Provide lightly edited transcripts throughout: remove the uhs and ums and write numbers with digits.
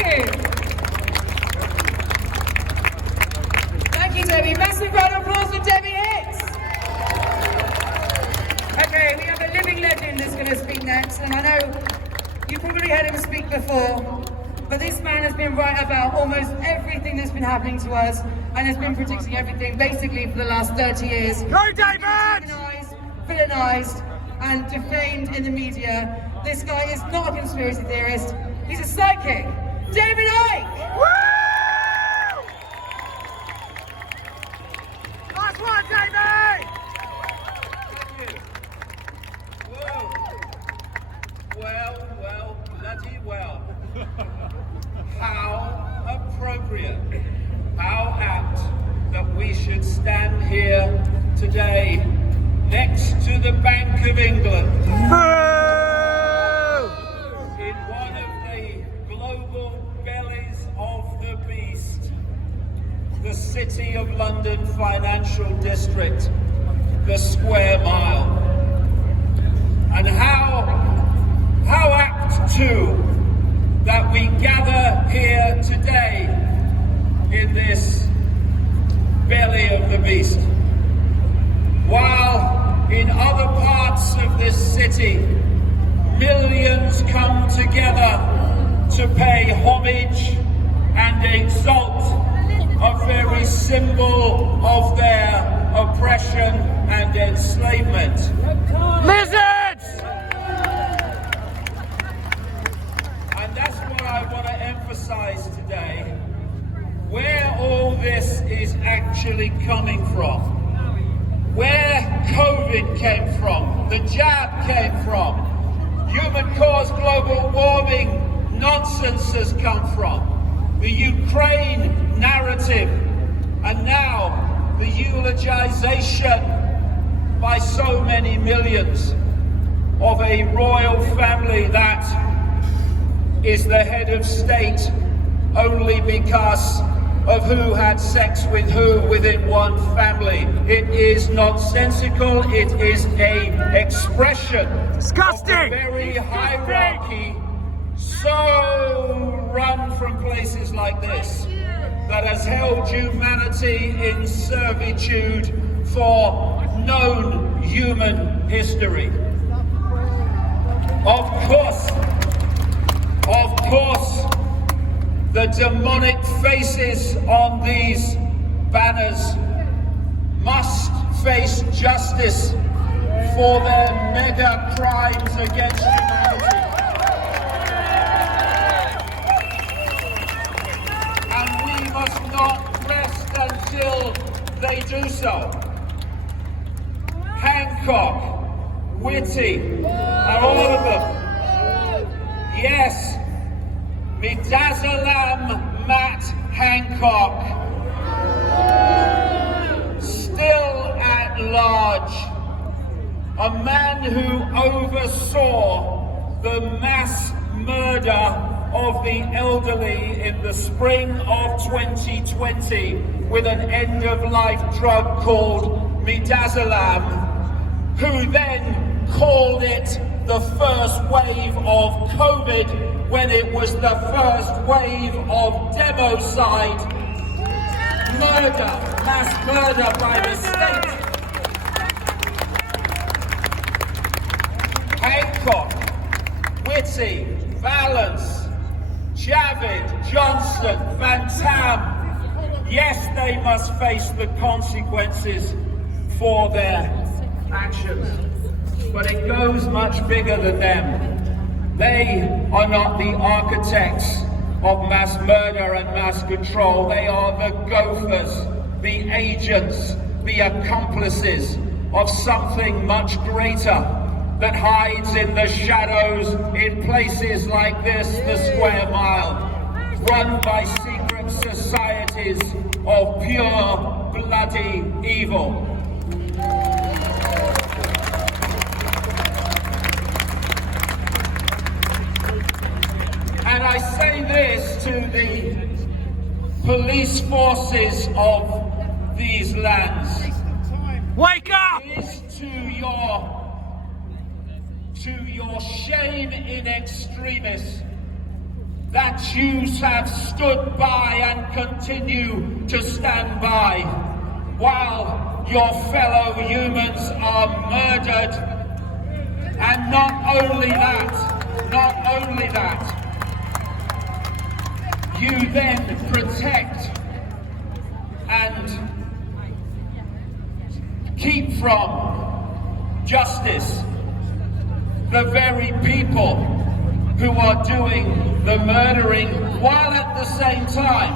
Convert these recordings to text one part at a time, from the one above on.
you. Thank you, Debbie. Massive round of applause for Debbie Hicks. Okay, we have a living legend that's going to speak next, and I know you probably heard him speak before, but this man has been right about almost everything that's been happening to us, and has been predicting everything basically for the last 30 years. Go, David! Villainized and defamed in the media. This guy is not a conspiracy theorist, he's a psychic. David Icke! Woo! Nice one, David! Thank you. Whoa. Well, bloody well. How appropriate, how apt that we should stand here today next to the Bank of England. In one of the global bellies of the beast, the City of London financial district, the Square Mile. And how apt too that we gather here today in this belly of the beast, while in other parts of this city millions come together to pay homage and exalt a very symbol of their oppression and enslavement. Lizards! And that's what I want to emphasize today, where all this is actually coming from, where COVID came from, the jab came from, human-caused global warming nonsense has come from, the Ukraine narrative, and now the eulogization by so many millions of a royal family that is the head of state only because of who had sex with who within one family. It is nonsensical. It is a expression Disgusting. of the very hierarchy so run from places like this that has held humanity in servitude for known human history. Of course, the demonic faces on these banners must face justice for their mega crimes against humanity. And we must not rest until they do so. Hancock, Whitty, and all of them. Yes, Midazolam Matt Hancock, still at large, a man who oversaw the mass murder of the elderly in the spring of 2020 with an end-of-life drug called Midazolam, who then called it the first wave of COVID when it was the first wave of democide, murder, mass murder by the state. Hancock, Whitty, Valance, Javid, Johnson, Van Tam, yes, they must face the consequences for their actions. But it goes much bigger than them. They are not the architects of mass murder and mass control. They are the gophers, the agents, the accomplices of something much greater that hides in the shadows in places like this, the Square Mile, run by secret societies of pure, bloody evil. And I say this to the police forces of these lands. Wake up! It is to your shame in extremis that Jews have stood by and continue to stand by, while your fellow humans are murdered. And not only that, you then protect and keep from justice the very people who are doing the murdering, while at the same time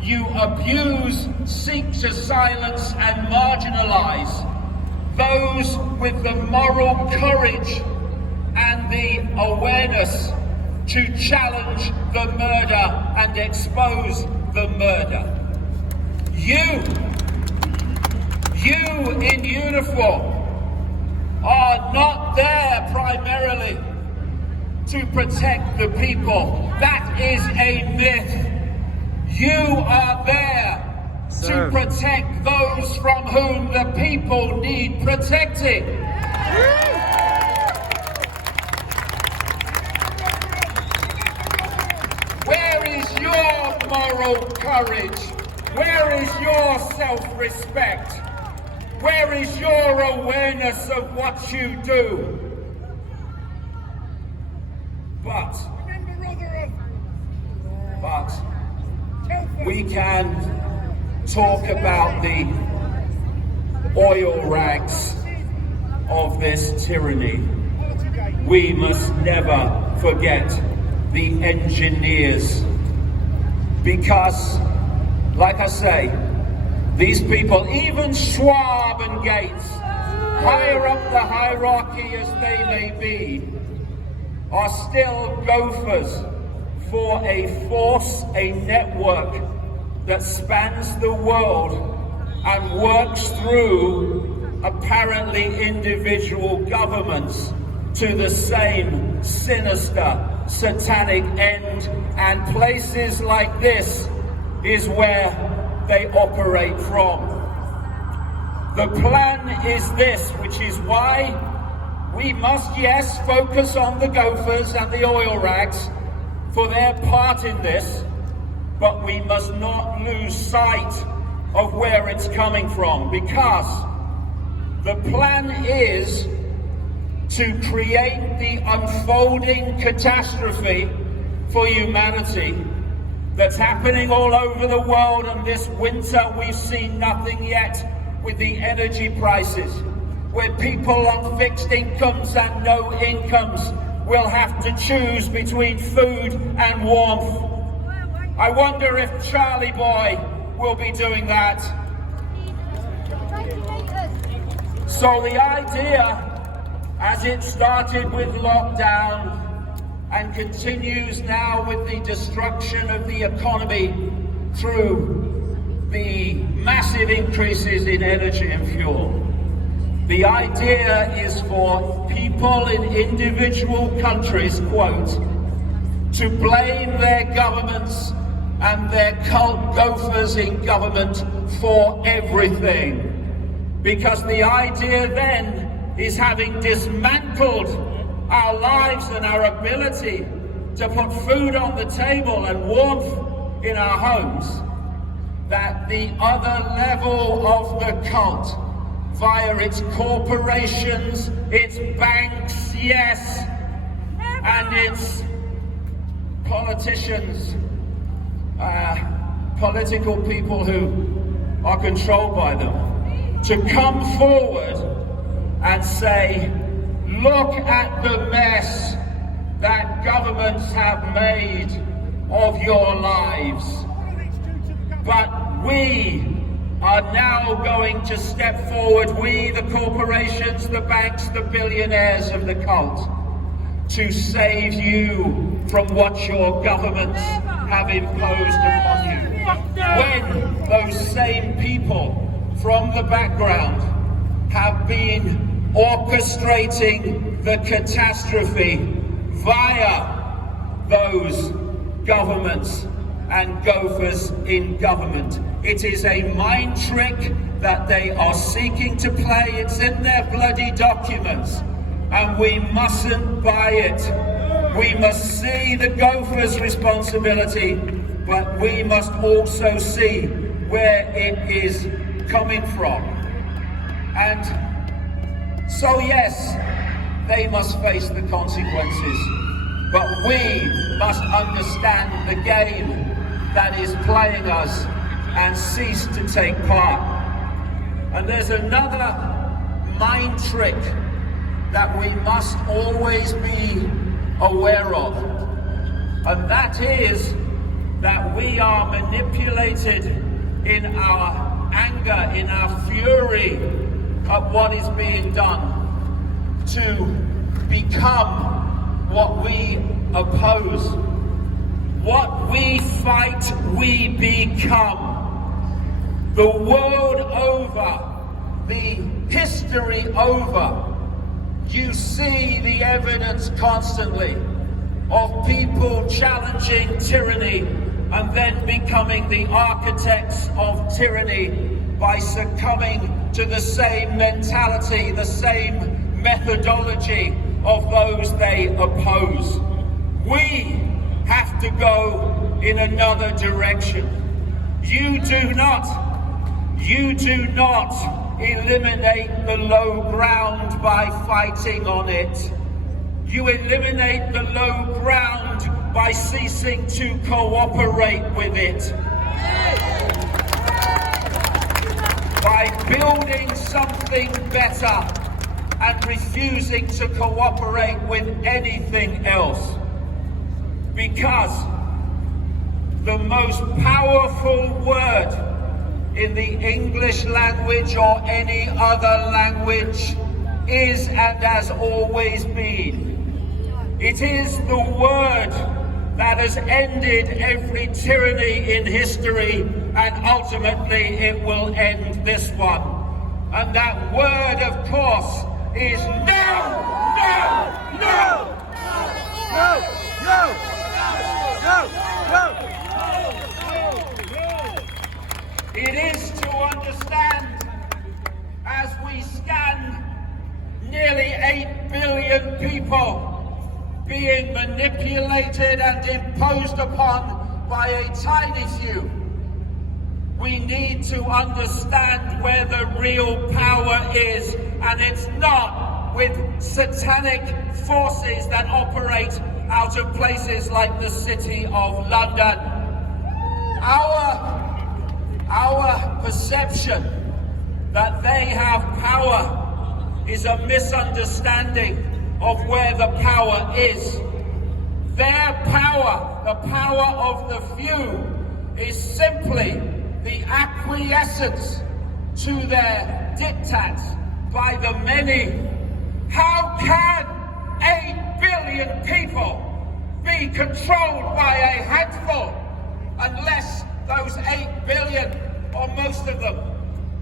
you abuse, seek to silence and marginalize those with the moral courage and the awareness to challenge the murder and expose the murder. You in uniform are not there primarily to protect the people. That is a myth. You are there to protect those from whom the people need protecting. Where is your moral courage? Where is your self-respect? Where is your awareness of what you do? But we can talk about the oil rags of this tyranny. We must never forget the engineers, because, like I say, these people, even Schwab and Gates, higher up the hierarchy as they may be, are still gophers for a force, a network that spans the world and works through apparently individual governments to the same sinister, satanic end. And places like this is where they operate from. The plan is this, which is why we must, yes, focus on the gophers and the oil rags for their part in this, but we must not lose sight of where it's coming from, because the plan is to create the unfolding catastrophe for humanity that's happening all over the world. And this winter we've seen nothing yet with the energy prices, where people on fixed incomes and no incomes will have to choose between food and warmth. I wonder if Charlie Boy will be doing that. So the idea, as it started with lockdown and continues now with the destruction of the economy through the massive increases in energy and fuel, the idea is for people in individual countries, quote, to blame their governments and their cult gophers in government for everything. Because the idea then is, having dismantled our lives and our ability to put food on the table and warmth in our homes, that the other level of the cult, via its corporations, its banks, yes, and its politicians, political people who are controlled by them, to come forward and say, look at the mess that governments have made of your lives. But we are now going to step forward, we, the corporations, the banks, the billionaires of the cult, to save you from what your governments have imposed upon you. When those same people from the background have been orchestrating the catastrophe via those governments and gophers in government. It is a mind trick that they are seeking to play. It's in their bloody documents, and we mustn't buy it. We must see the gophers' responsibility, but we must also see where it is coming from. And so yes, they must face the consequences, but we must understand the game that is playing us and cease to take part. And there's another mind trick that we must always be aware of, and that is that we are manipulated in our anger, in our fury at what is being done, to become what we oppose. What we fight, we become. The world over, the history over, you see the evidence constantly of people challenging tyranny and then becoming the architects of tyranny by succumbing to the same mentality, the same methodology of those they oppose. We have to go in another direction. You do not eliminate the low ground by fighting on it. You eliminate the low ground by ceasing to cooperate with it. By building something better and refusing to cooperate with anything else. Because the most powerful word in the English language or any other language is and has always been. It is the word that has ended every tyranny in history, and ultimately it will end this one. And that word, of course, is no, no, no! No! No! No! No! It is to understand, as we scan nearly 8 billion people being manipulated and imposed upon by a tiny few, we need to understand where the real power is, and it's not with satanic forces that operate out of places like the City of London. Our perception that they have power is a misunderstanding of where the power is. Their power, the power of the few, is simply the acquiescence to their diktats by the many. How can 8 billion people be controlled by a handful unless those 8 billion, or most of them,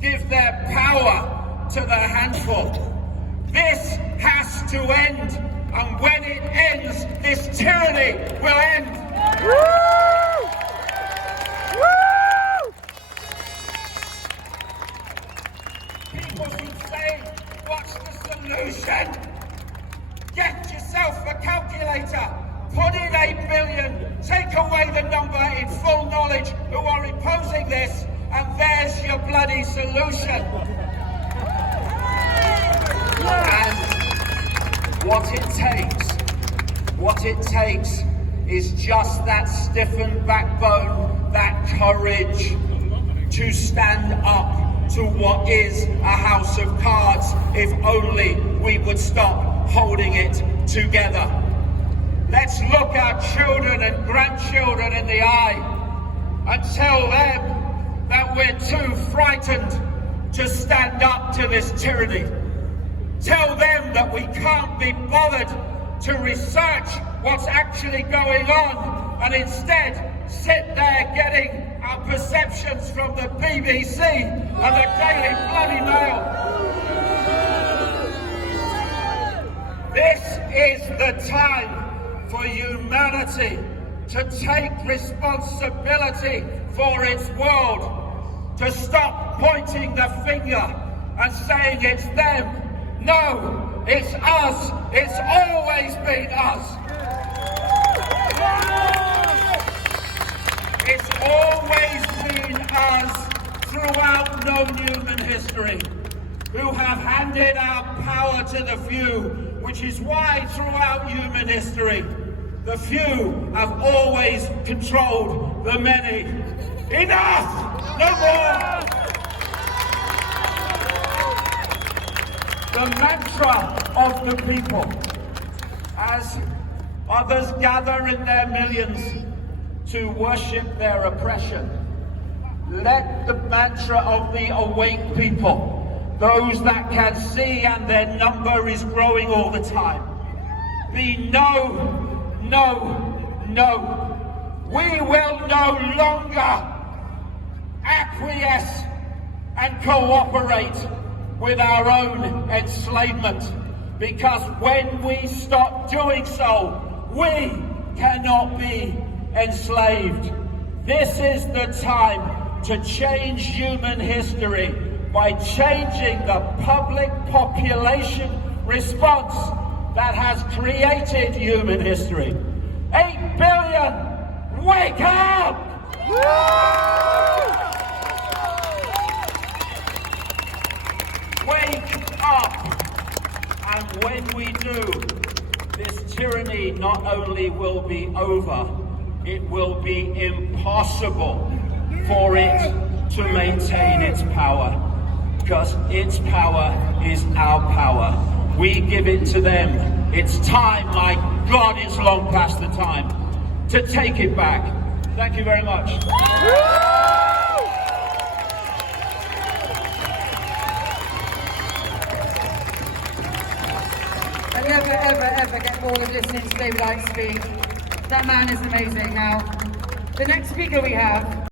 give their power to the handful? This has to end, and when it ends, this tyranny will end. Woo! Woo! People keep saying, what's the solution? Get yourself a calculator, put in 8 billion, take away the number in full knowledge who are imposing this, and there's your bloody solution. And what it takes is just that stiffened backbone, that courage to stand up to what is a house of cards, if only we would stop holding it together. Let's look our children and grandchildren in the eye and tell them that we're too frightened to stand up to this tyranny. Tell them that we can't be bothered to research what's actually going on, and instead sit there getting our perceptions from the BBC and the Daily Bloody Mail. This is the time for humanity to take responsibility for its world, to stop pointing the finger and saying it's them. No, it's us. It's always been us. has, throughout known human history, who have handed out power to the few, which is why throughout human history, the few have always controlled the many. Enough! No more! The mantra of the people, as others gather in their millions to worship their oppression, let the mantra of the awake people, those that can see and their number is growing all the time, be no, no, no. We will no longer acquiesce and cooperate with our own enslavement, because when we stop doing so, we cannot be enslaved. This is the time to change human history by changing the public population response that has created human history. 8 billion, wake up! Wake up! And when we do, this tyranny not only will be over, it will be impossible for it to maintain its power, because its power is our power. We give it to them. It's time, my God, it's long past the time to take it back. Thank you very much. I never, ever get bored of listening to David Icke speak. That man is amazing. Now, the next speaker we have